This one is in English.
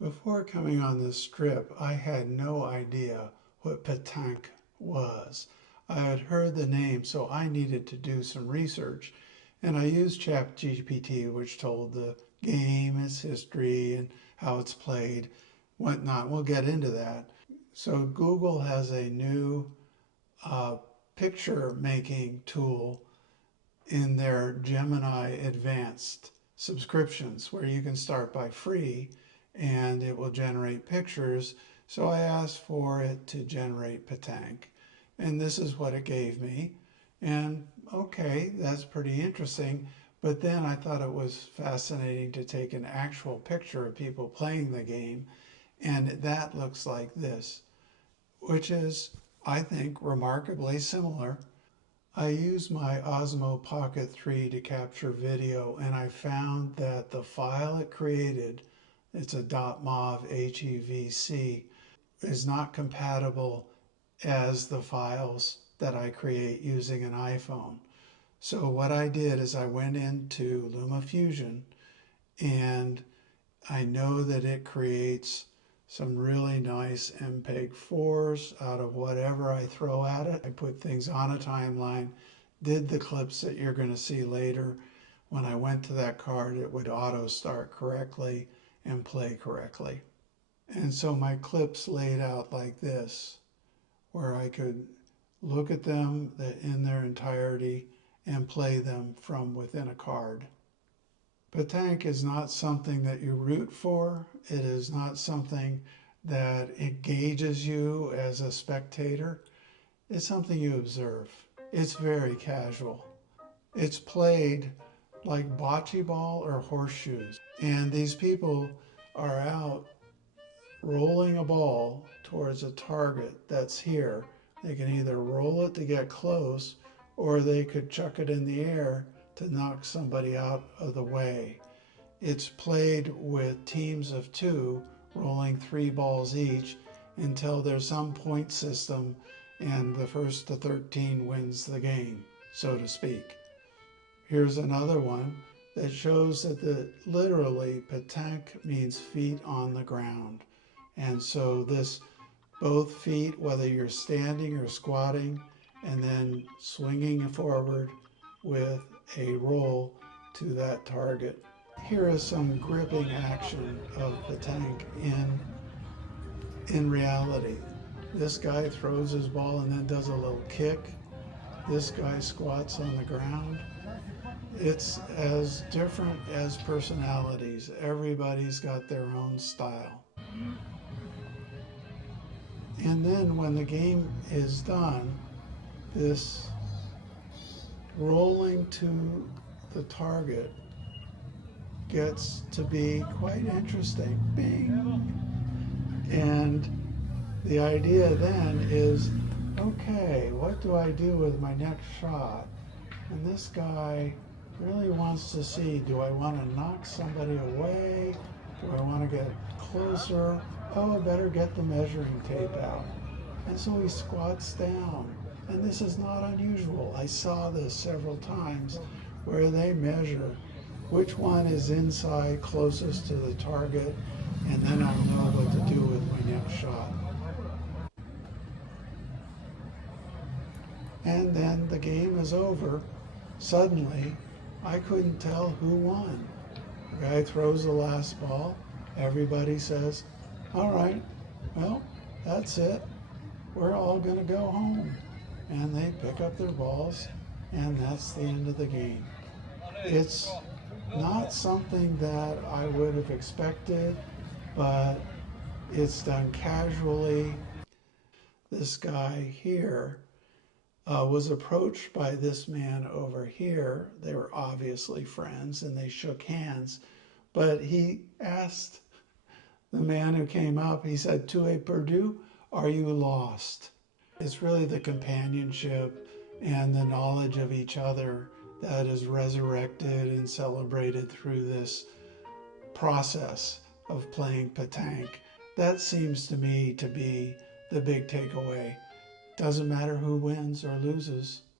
Before coming on this trip, I had no idea what pétanque was. I had heard the name, so I needed to do some research. And I used ChatGPT, which told the game, its history, and how it's played, whatnot. We'll get into that. So Google has a new picture making tool in their Gemini Advanced subscriptions where you can start by free and it will generate pictures. So I asked for it to generate pétanque, and this is what it gave me. And okay, that's pretty interesting. But then I thought it was fascinating to take an actual picture of people playing the game, and that looks like this, which is, I think, remarkably similar. I used my Osmo Pocket 3 to capture video, and I found that the file it created, it's a .mov HEVC, is not compatible as the files that I create using an iPhone. So what I did is I went into LumaFusion, and I know that it creates some really nice MPEG-4s out of whatever I throw at it. I put things on a timeline, did the clips that you're going to see later. When I went to that card, it would auto start correctly and play correctly. And so my clips laid out like this, where I could look at them in their entirety and play them from within a card. Pétanque is not something that you root for. It is not something that engages you as a spectator. It's something you observe. It's very casual. It's played like bocce ball or horseshoes. And these people are out rolling a ball towards a target that's here. They can either roll it to get close, or they could chuck it in the air to knock somebody out of the way. It's played with teams of 2, rolling 3 balls each until there's some point system and the first to 13 wins the game, so to speak. Here's another one that shows that literally pétanque means feet on the ground. And so this, both feet, whether you're standing or squatting, and then swinging forward with a roll to that target. Here is some gripping action of pétanque in reality. This guy throws his ball and then does a little kick. This guy squats on the ground. It's as different as personalities. Everybody's got their own style. And then when the game is done, this rolling to the target gets to be quite interesting. Bing! And the idea then is, okay, what do I do with my next shot? And this guy really wants to see, do I want to knock somebody away? Do I want to get closer? Oh, I better get the measuring tape out. And so he squats down. And this is not unusual. I saw this several times where they measure which one is inside closest to the target, and then I'll know what to do with my next shot. And then the game is over. Suddenly, I couldn't tell who won. The guy throws the last ball. Everybody says, all right, well, that's it. We're all going to go home. And they pick up their balls, and that's the end of the game. It's not something that I would have expected, but it's done casually. This guy here was approached by this man over here. They were obviously friends, and they shook hands. But he asked the man who came up, he said, "Tu es perdu? Are you lost?" It's really the companionship and the knowledge of each other that is resurrected and celebrated through this process of playing pétanque. That seems to me to be the big takeaway. Doesn't matter who wins or loses.